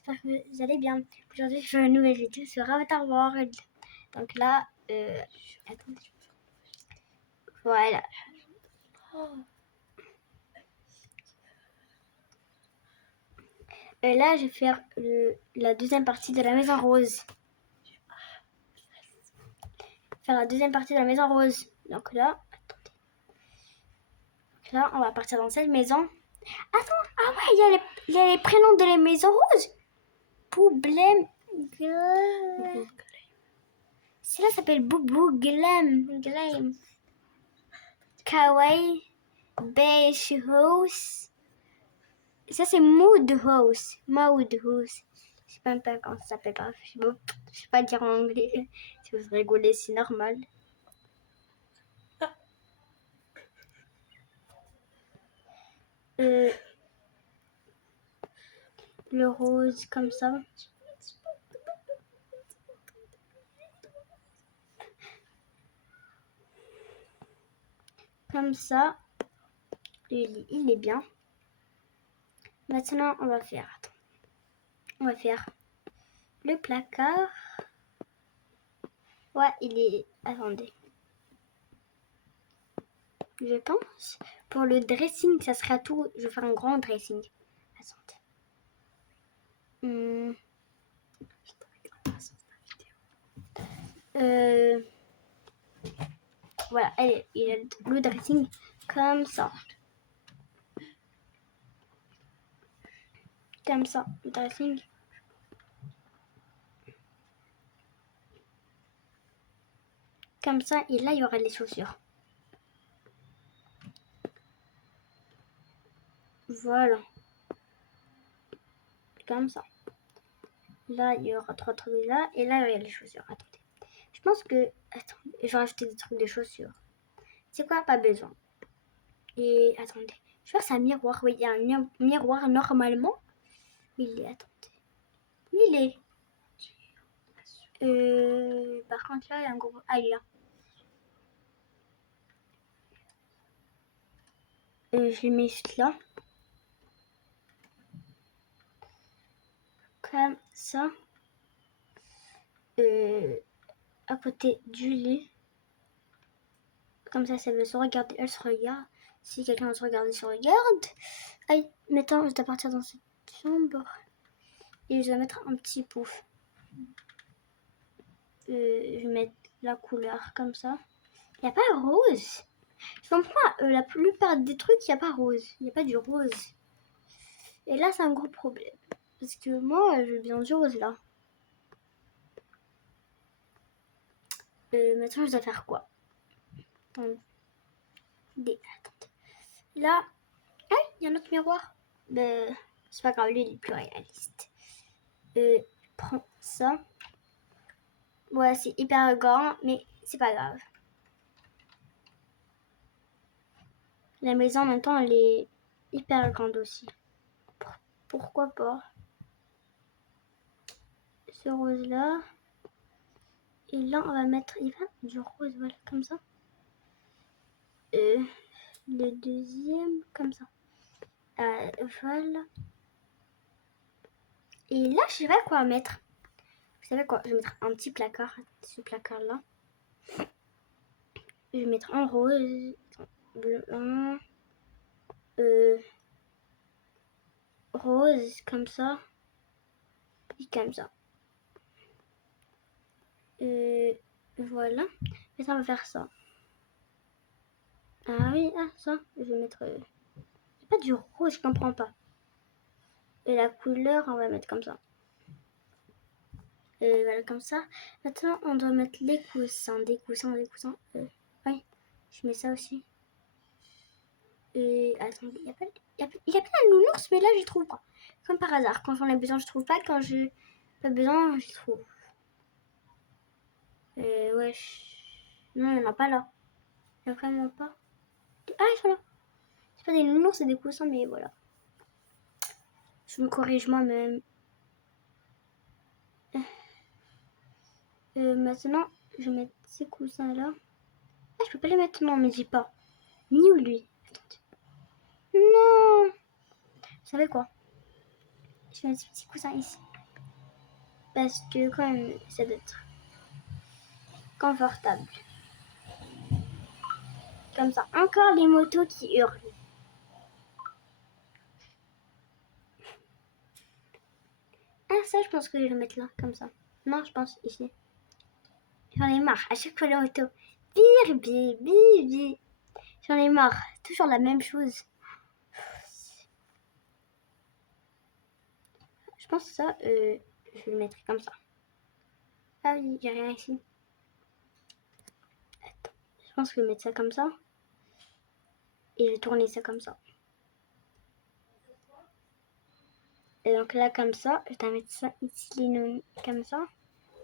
j'espère que vous allez bien. Aujourd'hui, je fais une nouvelle vidéo sur Avatar World. Donc là, attendez. Voilà. Et là, je vais faire la deuxième partie de la Maison Rose. Faire la deuxième partie de la Maison Rose. Donc là, attendez. Donc là, on va partir dans cette maison. Attends, ah ouais, il y a les prénoms de la Maison Rose. Poublem. Celle-là s'appelle Boubou, Glem, Kawaii, Beige House. Ça c'est Mood House. Je sais même pas comment ça s'appelle. Je sais pas dire en anglais. Si vous rigolez, c'est normal. Le rose comme ça. Comme ça. Il est bien. Maintenant, on va faire le placard. Ouais, il est... Attendez. Je pense. Pour le dressing, ça sera tout. Je vais faire un grand dressing. Attendez. Voilà, il a le dressing comme ça. Comme ça, le dressing. Comme ça, et là, il y aura les chaussures. Voilà. Comme ça. Là, il y aura 3 trucs là. Et là, il y a les chaussures. Attendez. Je pense que... Attendez, je vais rajouter des trucs de chaussures. C'est quoi? Pas besoin. Et attendez. Je vais faire ça miroir. Oui, il y a un miroir normalement. Il est... Attendez. Il est... par contre, là, il y a un gros... Ah, il est là. Je le mets juste là. Comme ça. À côté du lit. Comme ça veut se regarder. Elle se regarde. Si quelqu'un veut se regarder, il se regarde. Allez, maintenant, je dois partir dans cette chambre. Et je dois mettre un petit pouf. Je vais mettre la couleur comme ça. Il n'y a pas rose. Je comprends pas. La plupart des trucs, il n'y a pas rose. Il n'y a pas du rose. Et là, c'est un gros problème. Parce que moi, je veux bien du rose là. Maintenant, je dois faire quoi? Attendez. Là, il y a un autre miroir. C'est pas grave, lui, il est plus réaliste. Prends ça. Ouais, c'est hyper grand, mais c'est pas grave. La maison, en même temps, elle est hyper grande aussi. Pourquoi pas? Ce rose-là. Et là, on va mettre du rose, voilà, comme ça. Le deuxième, comme ça. Voilà. Et là, je sais pas quoi mettre. Vous savez quoi? Je vais mettre un petit placard. Ce placard-là. Je vais mettre en rose, blanc, rose, comme ça. Et comme ça. Voilà. Et ça, on va faire ça. Ah oui, ça. Je vais mettre... c'est pas du rose, je comprends pas. Et la couleur, on va mettre comme ça. Et voilà, comme ça. Maintenant, on doit mettre les coussins. Des coussins. Oui, je mets ça aussi. Et attendez, il y a pas de nounours, mais là, je trouve pas. Comme par hasard. Quand j'en ai besoin, je trouve pas. Quand j'ai pas besoin, je trouve. Non, il n'y en a pas là. Il n'y en a vraiment pas. Ah, ils sont là. C'est pas des nounours, c'est des coussins, mais voilà. Je me corrige moi-même. Maintenant, je vais mettre ces coussins-là. Ah, je peux pas les mettre, non, me dis pas. Ni ou lui. Attendez. Non. Vous savez quoi? Je vais mettre ce petit coussin ici. parce que quand même, ça doit être confortable. Comme ça. Encore les motos qui hurlent. Ah, ça, je pense que je vais le mettre là, comme ça. Non, je pense ici. J'en ai marre. À chaque fois, la moto. Birbi, bibi. J'en ai marre. Toujours la même chose. Je pense que ça, je vais le mettre comme ça. Ah oui, j'ai rien ici. Attends. Je pense que je vais mettre ça comme ça. Et je vais tourner ça comme ça. Et donc là, comme ça, je vais mettre ça ici, comme ça.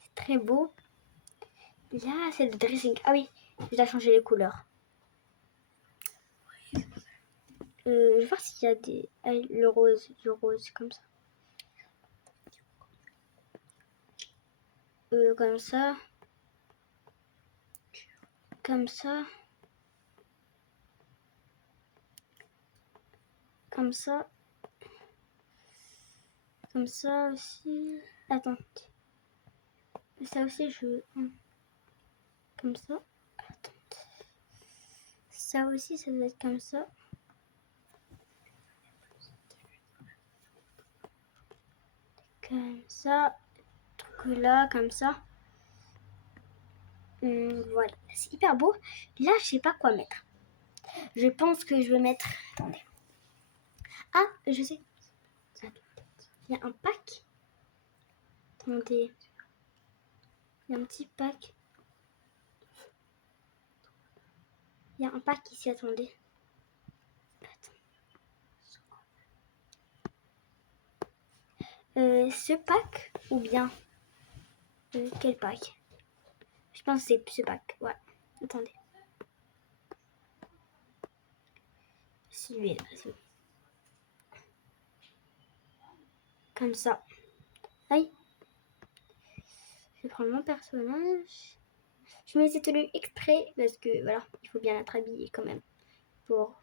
C'est très beau. Là, c'est le dressing. Ah oui, je dois changer les couleurs. Je vais voir s'il y a du rose, comme ça. Comme ça. Comme ça. Comme ça. Comme ça aussi. Attends. Ça aussi, je... Comme ça. Attends. Ça aussi, ça doit être comme ça. Comme ça. Truc là, comme ça. Voilà. C'est hyper beau. Là, je sais pas quoi mettre. Je pense que je vais mettre... Attendez. Ah, je sais. Il y a un pack. Attendez. Il y a un petit pack. Il y a un pack ici, attendez. Ce pack ou bien quel pack? Je pense que c'est ce pack. Ouais. Attendez. Celui-là. Comme ça. Aïe. Je vais prendre mon personnage. Je mets cette tenue exprès parce que voilà, il faut bien être habillé quand même pour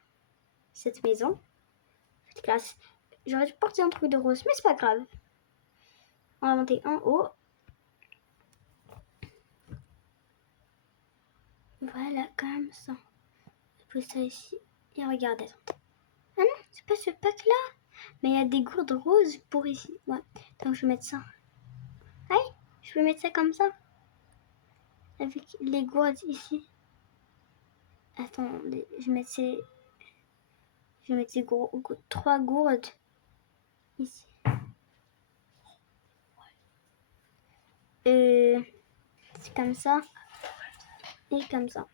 cette maison. Cette classe. J'aurais dû porter un truc de rose, mais c'est pas grave. On va monter en haut. Voilà, comme ça. Je pose ça ici. Et regardez. Ah non, c'est pas ce pack là. Mais il y a des gourdes roses pour ici. Ouais. Donc je vais mettre ça. Aïe, je vais mettre ça comme ça. Avec les gourdes ici. Attendez, je vais mettre ces 3 gourdes ici. C'est comme ça. Et comme ça.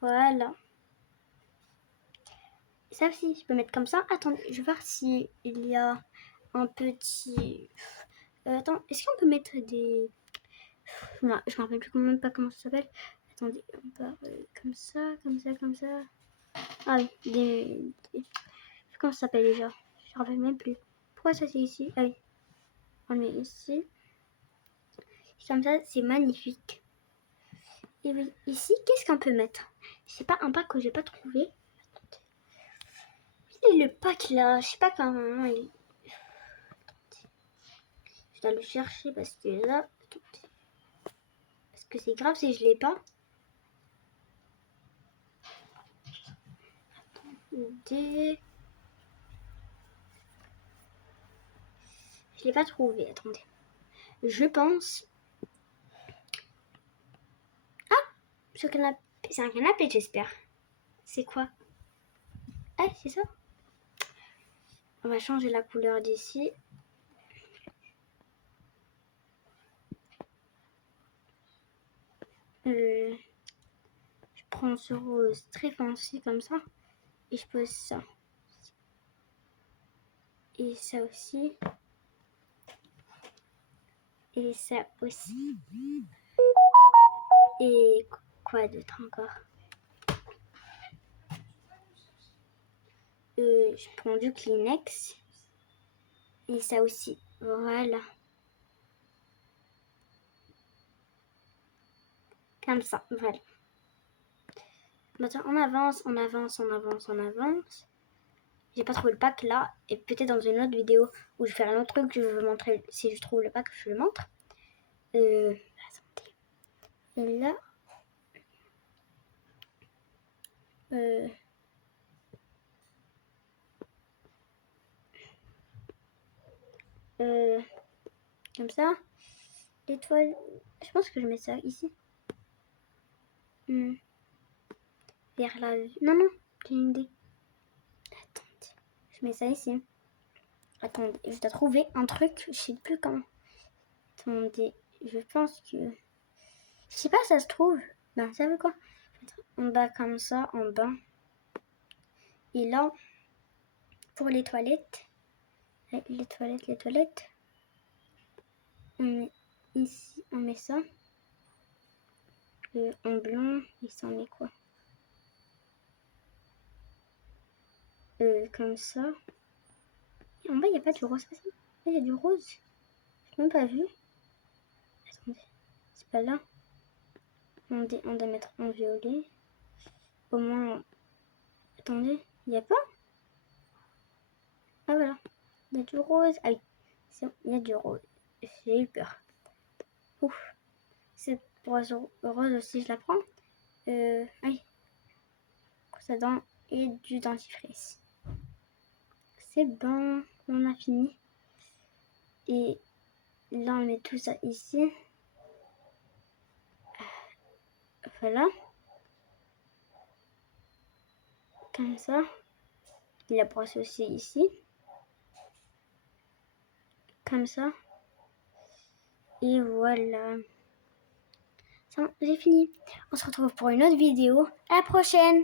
Voilà. Ça aussi, je peux mettre comme ça. Attendez, je vais voir s'il y a un petit... attends, est-ce qu'on peut mettre des... Non, je me rappelle plus même pas comment ça s'appelle. Attendez, on part comme ça, comme ça, comme ça. Ah oui, comment ça s'appelle déjà? Je me rappelle même plus. Pourquoi ça c'est ici? Ah oui. On met ici. Comme ça, c'est magnifique. Et oui, ici, qu'est-ce qu'on peut mettre? C'est pas un pack que j'ai pas trouvé. Il est le pack là, je sais pas comment il... Je dois le chercher parce que là... Parce que c'est grave si je l'ai pas. Attendez. Je l'ai pas trouvé, attendez. Je pense... Ah, ce canapé... C'est un canapé, j'espère. C'est quoi? Ah, c'est ça? On va changer la couleur d'ici. Je prends ce rose très foncé comme ça. Et je pose ça. Et ça aussi. Et ça aussi. Et quoi d'autre encore? Je prends du Kleenex. Et ça aussi. Voilà. Comme ça, voilà. Maintenant, on avance, on avance, on avance, on avance. j'ai pas trouvé le pack là. Et peut-être dans une autre vidéo où je vais faire un autre truc, je vais vous montrer. Si je trouve le pack, je le montre. Attendez. Et là. Comme ça. L'étoile. Je pense que je mets ça ici. Vers la vue. Non, non, j'ai une idée. Attendez. Je mets ça ici. Attendez, je dois trouver un truc. Je sais plus comment. Attendez, je pense que. Je sais pas, ça se trouve. Ben, ça veut quoi? En bas comme ça, en bas. Et là, pour les toilettes. Les toilettes. On met ici, on met ça. En blanc, ici on met quoi? Comme ça. Et en bas, il n'y a pas du rose. Il y a du rose. Je n'ai même pas vu. Attendez, c'est pas là. On doit mettre en violet. Au moins. Attendez, il n'y a pas? Ah voilà. Il y a du rose. Ah oui, il y a du rose. J'ai eu peur. Ouf. Cette rose aussi, je la prends. Oui. Ça dent et du dentifrice. C'est bon, on a fini. Et là, on met tout ça ici. Voilà. Comme ça. Et la brosse aussi ici. Comme ça. Et voilà. J'ai fini. On se retrouve pour une autre vidéo. À la prochaine!